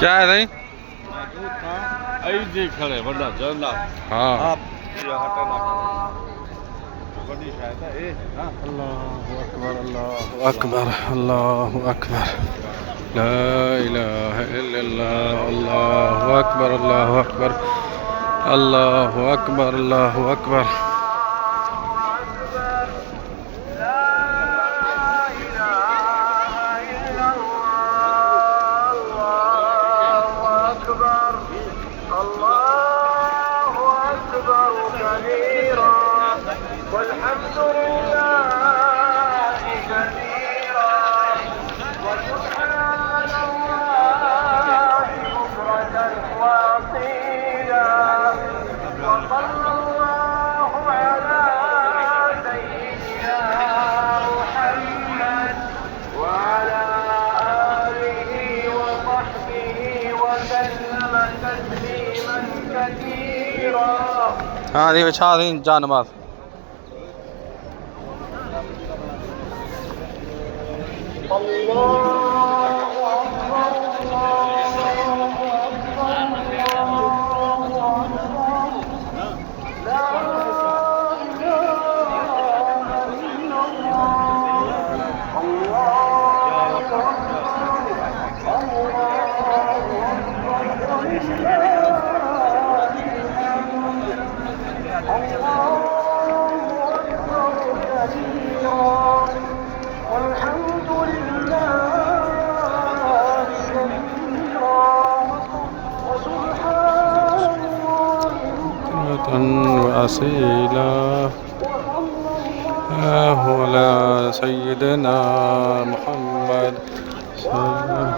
क्या है साईं? आई जी खड़े वॾा झंडा हाँ इहा हट ना वॾी शायद है हां अल्लाहु अकबर अल्लाहु अकबर अल्लाहु अकबर ला इलाहा इल्लल्लाह अल्लाहु अकबर अल्लाहु अकबर अल्लाहु अकबर अल्लाहु अकबर والحمد لله كثيرا وسبحان الله بكرة وأصيلا وصلى الله على سيدنا محمد وعلى آله وصحبه وسلم تسليما كثيرا. हाँ दी बिछा दी जा नमाज وأصيلا على سيدنا محمد وسلم